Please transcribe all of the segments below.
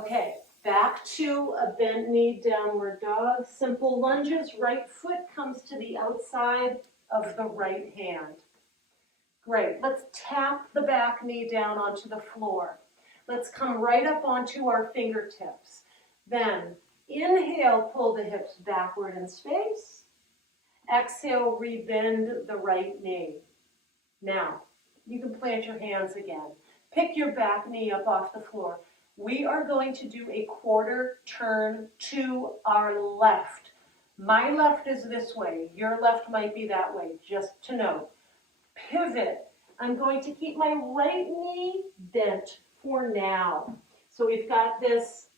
Okay, back to a bent knee downward dog. Simple lunges. Right foot comes to the outside of the right hand. Great. Let's tap the back knee down onto the floor. Let's come right up onto our fingertips. Then inhale, pull the hips backward in space. Exhale, rebend the right knee. Now, you can plant your hands again. Pick your back knee up off the floor. We are going to do a quarter turn to our left. My left is this way. Your left might be that way, just to know. Pivot. I'm going to keep my right knee bent for now. So we've got this,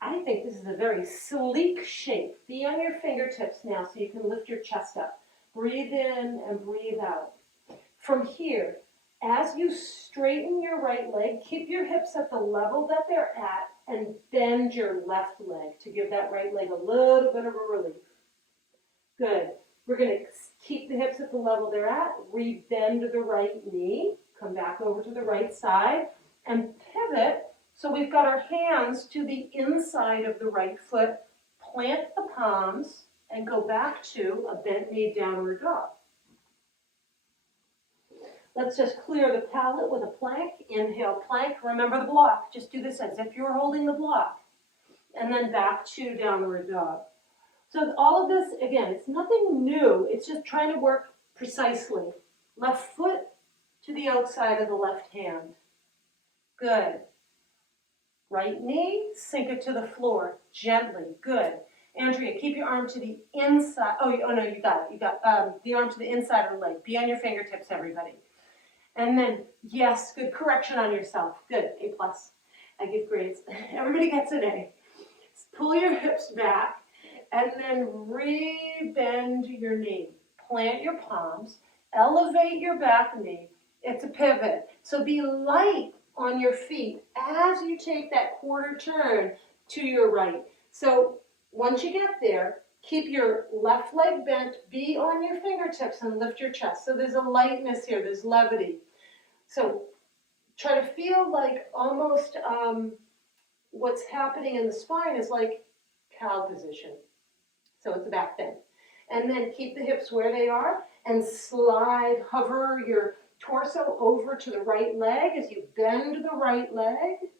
I think this is a very sleek shape. Be on your fingertips now so you can lift your chest up. Breathe in and breathe out. From here, as you straighten your right leg, keep your hips at the level that they're at and bend your left leg to give that right leg a little bit of a relief. Good. We're going to keep the hips at the level they're at, rebend the right knee, come back over to the right side, and pivot. So we've got our hands to the inside of the right foot, plant the palms, and go back to a bent knee downward dog. Let's just clear the palate with a plank. Inhale, plank. Remember the block. Just do this as if you were holding the block. And then back to downward dog. So all of this, again, it's nothing new. It's just trying to work precisely. Left foot to the outside of the left hand. Good. Right knee, sink it to the floor. Gently. Good. Andrea, keep your arm to the inside. Oh no, you got it. You got the arm to the inside of the leg. Be on your fingertips, everybody. And then, yes, good correction on yourself. Good, A+. I give grades. Everybody gets an A. Pull your hips back and then rebend your knee. Plant your palms. Elevate your back knee. It's a pivot. So be light on your feet as you take that quarter turn to your right. So once you get there, keep your left leg bent. Be on your fingertips and lift your chest. So there's a lightness here. There's levity. So try to feel like almost what's happening in the spine is like cow position. So it's a back bend. And then keep the hips where they are and slide, hover your torso over to the right leg as you bend the right leg.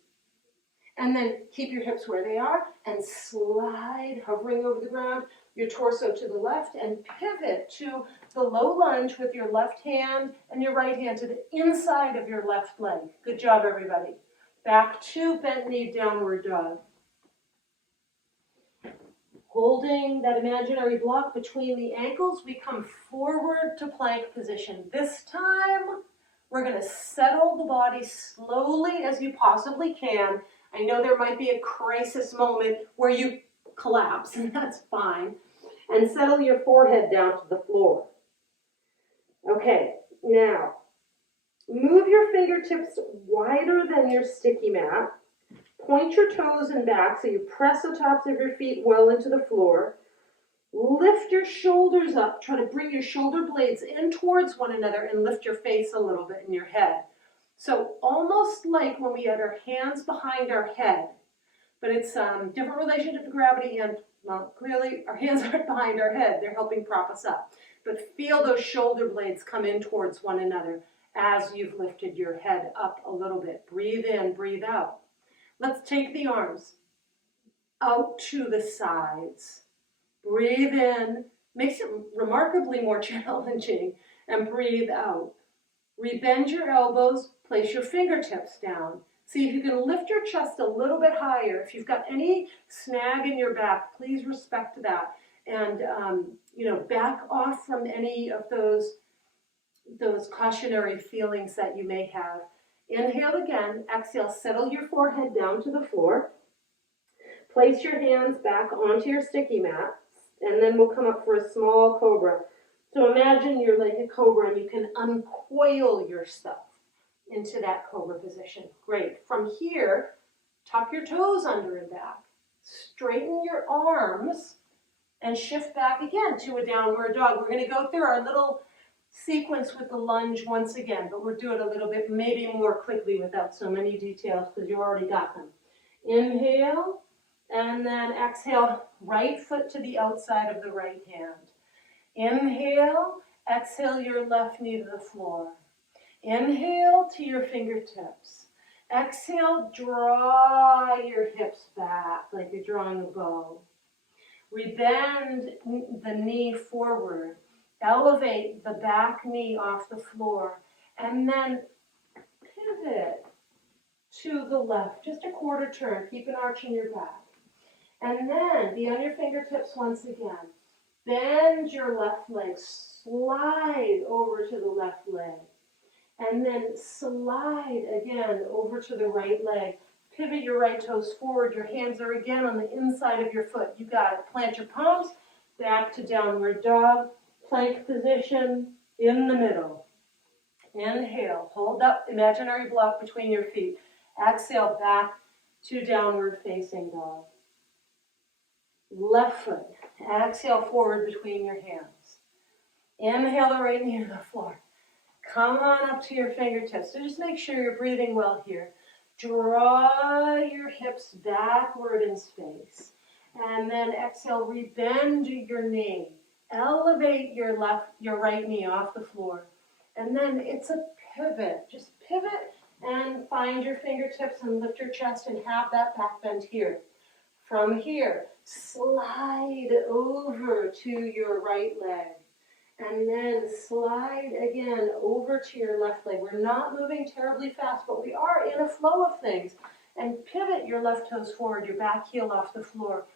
And then keep your hips where they are and slide, hovering over the ground, your torso to the left and pivot to the low lunge with your left hand and your right hand to the inside of your left leg. Good job, everybody. Back to bent knee downward dog. Holding that imaginary block between the ankles, we come forward to plank position. This time, we're going to settle the body slowly as you possibly can. I know there might be a crisis moment where you collapse, and that's fine. And settle your forehead down to the floor. Okay, now, move your fingertips wider than your sticky mat. Point your toes and back so you press the tops of your feet well into the floor. Lift your shoulders up. Try to bring your shoulder blades in towards one another and lift your face a little bit in your head. So almost like when we had our hands behind our head, but it's different relationship to gravity and, well, clearly our hands aren't behind our head. They're helping prop us up. But feel those shoulder blades come in towards one another as you've lifted your head up a little bit. Breathe in, breathe out. Let's take the arms out to the sides. Breathe in. Makes it remarkably more challenging. And breathe out. Rebend your elbows. Place your fingertips down. See if you can lift your chest a little bit higher. If you've got any snag in your back, please respect that. And, back off from any of those cautionary feelings that you may have. Inhale again. Exhale. Settle your forehead down to the floor. Place your hands back onto your sticky mat. And then we'll come up for a small cobra. So imagine you're like a cobra and you can uncoil yourself into that cobra position. Great. From here, tuck your toes under and back. Straighten your arms and shift back again to a downward dog. We're going to go through our little sequence with the lunge once again, but we'll do it a little bit, maybe more quickly without so many details because you already got them. Inhale, and then exhale, right foot to the outside of the right hand. Inhale, exhale your left knee to the floor. Inhale to your fingertips. Exhale, draw your hips back like you're drawing a bow. Rebend the knee forward. Elevate the back knee off the floor. And then pivot to the left. Just a quarter turn. Keep an arch in your back. And then be on your fingertips once again. Bend your left leg. Slide over to the left leg. And then slide again over to the right leg. Pivot your right toes forward. Your hands are again on the inside of your foot. You got it. Plant your palms. Back to downward dog. Plank position in the middle. Inhale. Hold up imaginary block between your feet. Exhale back to downward facing dog. Left foot. Exhale forward between your hands. Inhale the right knee to the floor. Come on up to your fingertips. So just make sure you're breathing well here. Draw your hips backward in space. And then exhale, rebend your knee. Elevate your right knee off the floor. And then it's a pivot. Just pivot and find your fingertips and lift your chest and have that back bend here. From here, slide over to your right leg. And then slide again over to your left leg. We're not moving terribly fast, but we are in a flow of things. And pivot your left toes forward, your back heel off the floor.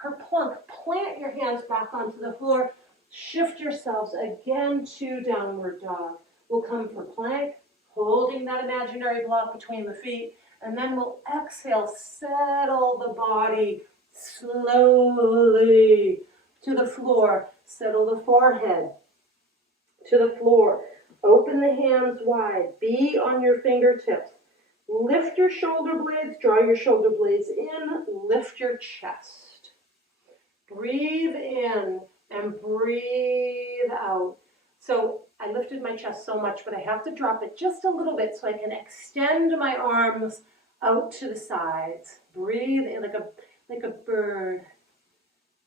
Kerplunk, plant your hands back onto the floor. Shift yourselves again to downward dog. We'll come for plank, holding that imaginary block between the feet. And then we'll exhale, settle the body slowly to the floor. Settle the forehead to the floor. Open the hands wide. Be on your fingertips. Lift your shoulder blades. Draw your shoulder blades in. Lift your chest. Breathe in and breathe out. So I lifted my chest so much, but I have to drop it just a little bit so I can extend my arms out to the sides. Breathe in like a bird.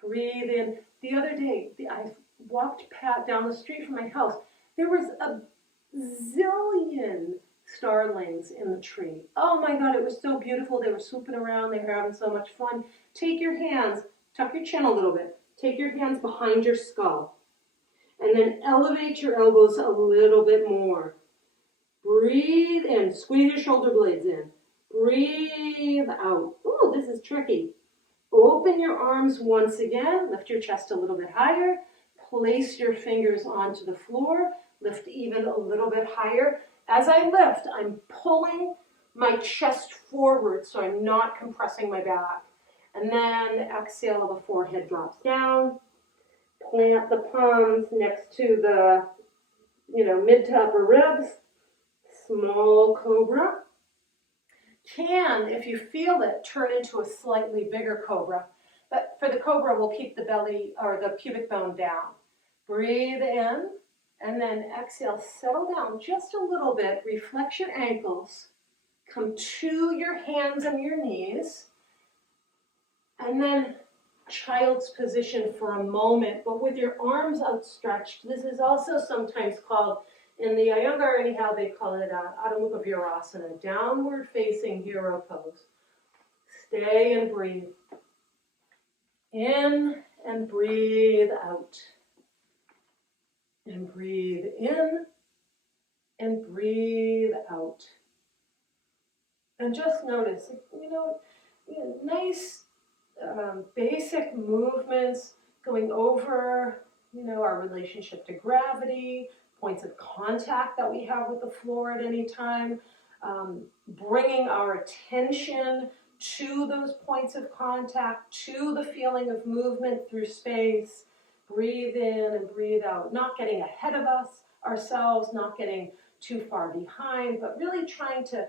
Breathe in. The other day, I walked down the street from my house. There was a zillion starlings in the tree. Oh my God, it was so beautiful. They were swooping around. They were having so much fun. Take your hands, tuck your chin a little bit. Take your hands behind your skull. And then elevate your elbows a little bit more. Breathe in. Squeeze your shoulder blades in. Breathe out. Ooh, this is tricky. Open your arms once again. Lift your chest a little bit higher. Place your fingers onto the floor. Lift even a little bit higher. As I lift, I'm pulling my chest forward so I'm not compressing my back. And then exhale, the forehead drops down. Plant the palms next to the, mid to upper ribs. Small cobra. Can, if you feel it, turn into a slightly bigger cobra. But for the cobra, we'll keep the belly or the pubic bone down. Breathe in, and then exhale. Settle down just a little bit. Reflex your ankles. Come to your hands and your knees. And then child's position for a moment, but with your arms outstretched. This is also sometimes called, in the Iyengar anyhow, they call it Adamukabirasana, downward facing hero pose. Stay and breathe. In and breathe out. And breathe in and breathe out. And just notice, nice basic movements going over, our relationship to gravity, points of contact that we have with the floor at any time, bringing our attention to those points of contact, to the feeling of movement through space. Breathe in and breathe out, not getting ahead of ourselves, not getting too far behind, but really trying to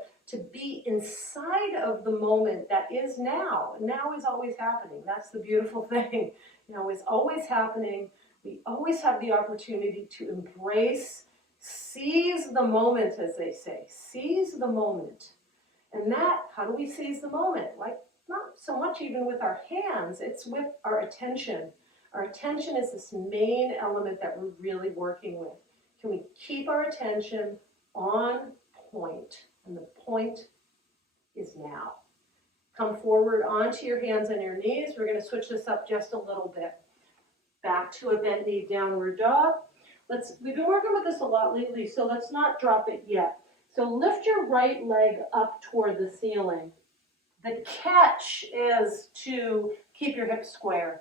be inside of the moment that is now. Now is always happening. That's the beautiful thing. It's always happening. We always have the opportunity to embrace, seize the moment, as they say. Seize the moment. And how do we seize the moment? Like so much even with our hands, it's with our attention. Our attention is this main element that we're really working with. Can we keep our attention on point? And the point is now. Come forward onto your hands and your knees. We're going to switch this up just a little bit. Back to a bent knee downward dog. We've been working with this a lot lately, so let's not drop it yet. So lift your right leg up toward the ceiling. The catch is to keep your hips square.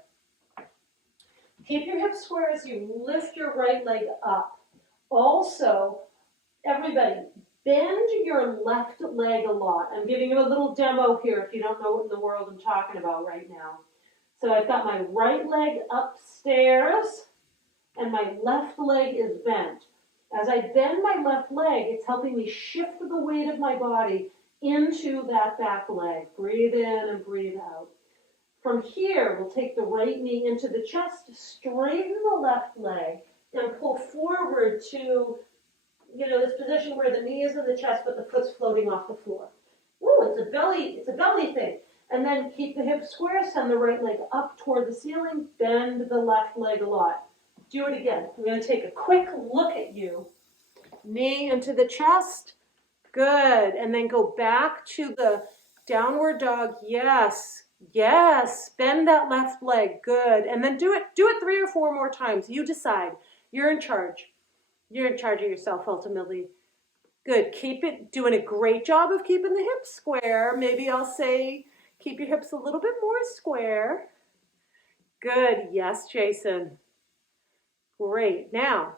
Keep your hips square as you lift your right leg up. Also, everybody, bend your left leg a lot. I'm giving you a little demo here if you don't know what in the world I'm talking about right now. So I've got my right leg upstairs and my left leg is bent. As I bend my left leg, it's helping me shift the weight of my body into that back leg. Breathe in and breathe out. From here, we'll take the right knee into the chest, straighten the left leg, and pull forward to, this position where the knee is in the chest, but the foot's floating off the floor. Ooh, it's a belly thing. And then keep the hips square, send the right leg up toward the ceiling, bend the left leg a lot. Do it again. I'm going to take a quick look at you. Knee into the chest. Good. And then go back to the downward dog. Yes. Yes. Bend that left leg. Good. And then do it 3 or 4 more times. You decide. You're in charge. You're in charge of yourself ultimately. Good. Keep it. Doing a great job of keeping the hips square. Maybe I'll say keep your hips a little bit more square. Good. Yes, Jason. Great. Now,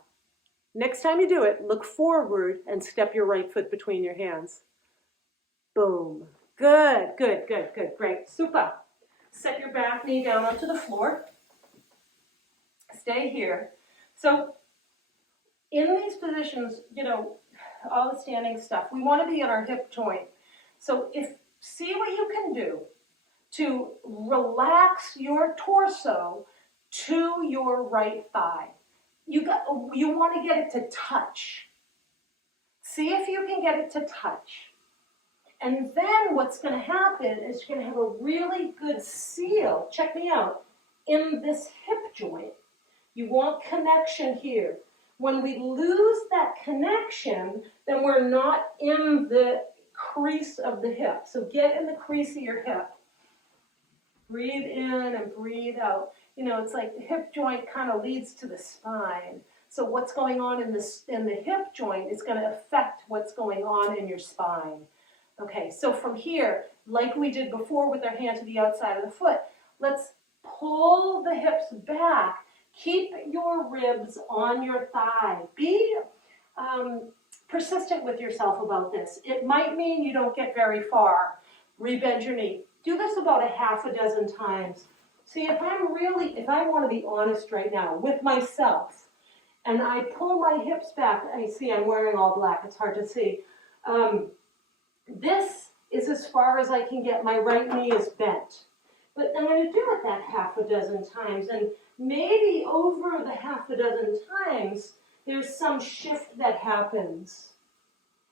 next time you do it, look forward and step your right foot between your hands. Boom. Good, good, good, good. Great. Super. Set your back knee down onto the floor. Stay here. So, in these positions, all the standing stuff, we want to be at our hip joint. So, see what you can do to relax your torso to your right thigh. You want to get it to touch. See if you can get it to touch. And then what's going to happen is you're going to have a really good seal, check me out, in this hip joint. You want connection here. When we lose that connection, then we're not in the crease of the hip. So get in the crease of your hip. Breathe in and breathe out. It's like the hip joint kind of leads to the spine. So what's going on in the hip joint is going to affect what's going on in your spine. Okay, so from here, like we did before with our hand to the outside of the foot, let's pull the hips back. Keep your ribs on your thigh. Be persistent with yourself about this. It might mean you don't get very far. Rebend your knee. Do this about 6 times. See, if I want to be honest right now with myself, and I pull my hips back, I'm wearing all black, it's hard to see. This is as far as I can get. My right knee is bent. But I'm going to do it that 6 times, and maybe over the 6 times, there's some shift that happens,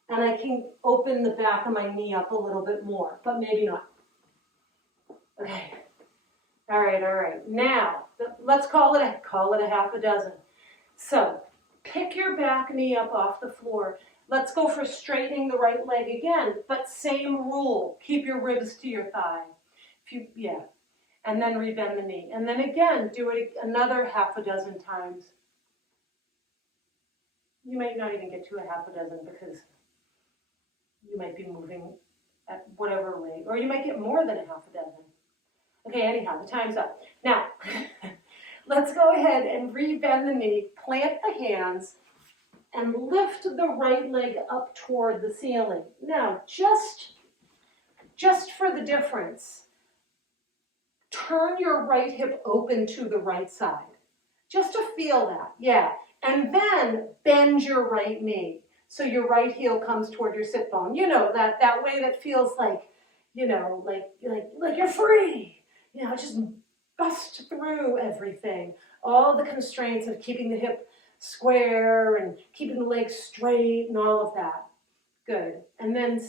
and I can open the back of my knee up a little bit more, but maybe not. Okay. All right. Now, let's call it a 6. So, pick your back knee up off the floor. Let's go for straightening the right leg again, but same rule. Keep your ribs to your thigh. And then rebend the knee. And then again, do it another 6 times. You might not even get to a 6 because you might be moving at whatever rate, or you might get more than a 6. Okay, anyhow, the time's up. Now, let's go ahead and rebend the knee, plant the hands, and lift the right leg up toward the ceiling. Now, just for the difference, turn your right hip open to the right side. Just to feel that, yeah. And then bend your right knee. So your right heel comes toward your sit bone. That way that feels like, like you're free. Just bust through everything. All the constraints of keeping the hip square and keeping the legs straight and all of that. Good. And then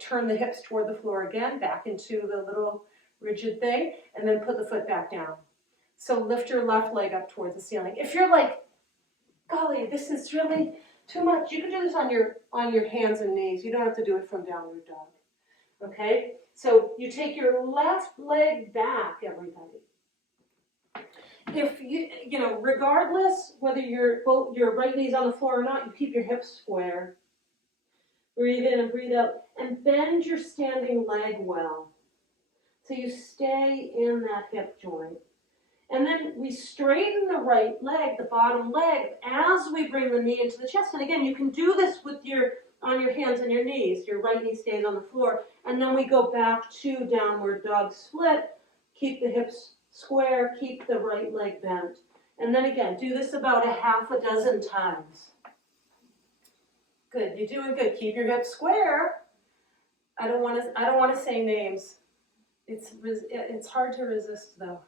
turn the hips toward the floor again, back into the little rigid thing, and then put the foot back down. So lift your left leg up towards the ceiling. If you're like, golly, this is really too much, you can do this on your hands and knees. You don't have to do it from downward dog. Okay? So you take your left leg back, everybody. If you know, regardless whether your right knee's on the floor or not, you keep your hips square. Breathe in and breathe out, and bend your standing leg well. So you stay in that hip joint. And then we straighten the right leg, the bottom leg, as we bring the knee into the chest. And again, you can do this with on your hands and your knees. Your right knee stays on the floor. And then we go back to downward dog split. Keep the hips square, keep the right leg bent. And then again, do this about a half a dozen times. Good, you're doing good. Keep your hips square. I don't want to say names. It's hard to resist though.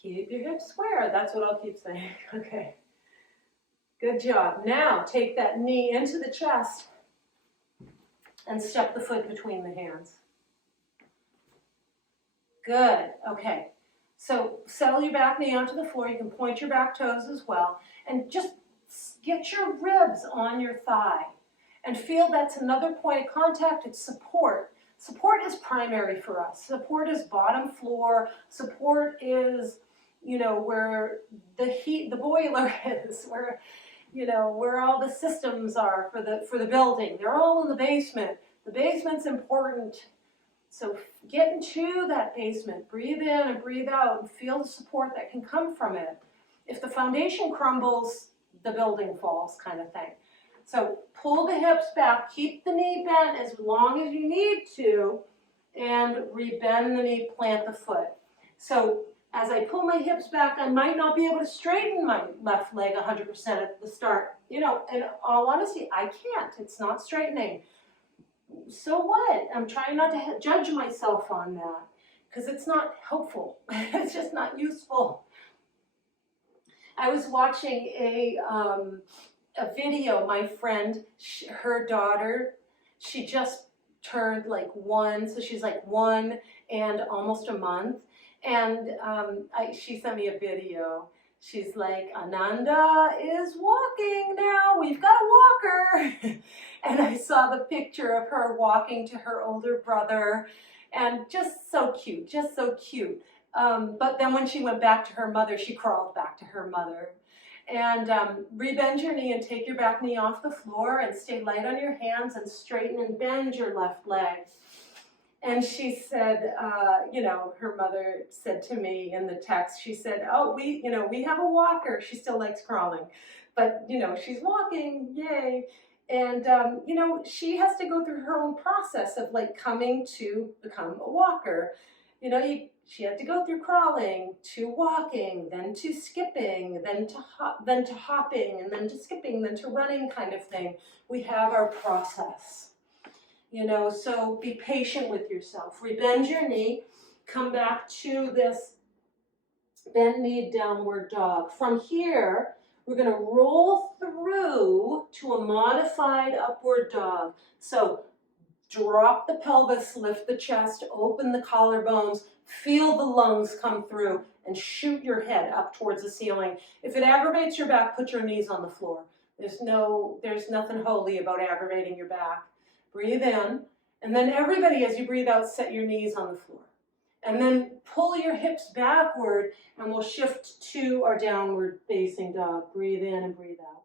Keep your hips square. That's what I'll keep saying. Okay. Good job. Now take that knee into the chest and step the foot between the hands. Good. Okay. So settle your back knee onto the floor. You can point your back toes as well. And just get your ribs on your thigh. And feel that's another point of contact. It's support. Support is primary for us. Support is bottom floor. Support is, you know, where the boiler is, where all the systems are for the building. They're all in the basement. The basement's important. So get into that basement. Breathe in and breathe out and feel the support that can come from it. If the foundation crumbles, the building falls, kind of thing. So pull the hips back, keep the knee bent as long as you need to, and rebend the knee, plant the foot. So as I pull my hips back, I might not be able to straighten my left leg 100% at the start. You know, in all honesty, I can't. It's not straightening. So what? I'm trying not to judge myself on that because it's not helpful. It's just not useful. I was watching a video. My friend, her daughter, she just turned like 1, so she's like 1 and almost a month. And she sent me a video. She's like, Ananda is walking now. We've got a walker. And I saw the picture of her walking to her older brother. And just so cute, just so cute. But then when she went back to her mother, she crawled back to her mother. And rebend your knee and take your back knee off the floor and stay light on your hands and straighten and bend your left leg. And she said, her mother said to me in the text, she said, oh, we have a walker. She still likes crawling, but, she's walking, yay. And, she has to go through her own process of like coming to become a walker. She had to go through crawling to walking, then to skipping, then to hopping, and then to skipping, then to running kind of thing. We have our process. So be patient with yourself. Rebend your knee. Come back to this bend knee downward dog. From here, we're going to roll through to a modified upward dog. So drop the pelvis, lift the chest, open the collarbones, feel the lungs come through, and shoot your head up towards the ceiling. If it aggravates your back, put your knees on the floor. There's nothing holy about aggravating your back. Breathe in, and then everybody, as you breathe out, set your knees on the floor. And then pull your hips backward, and we'll shift to our downward facing dog. Breathe in and breathe out.